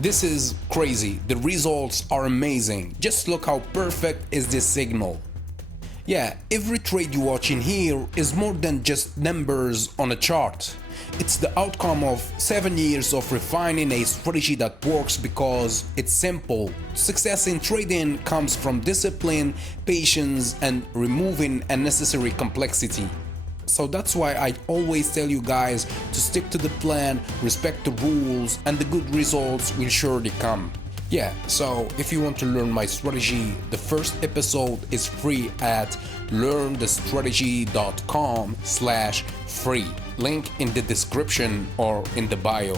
This is crazy. The results are amazing. Just look how perfect is this signal. Yeah, every trade you watch in here is more than just numbers on a chart. It's the outcome of 7 years of refining a strategy that works because it's simple. Success in trading comes from discipline, patience, and removing unnecessary complexity. So that's why I always tell you guys to stick to the plan, respect the rules, and the good results will surely come. Yeah, so if you want to learn my strategy, the first episode is free at learnthestrategy.com/free. Link in the description or in the bio.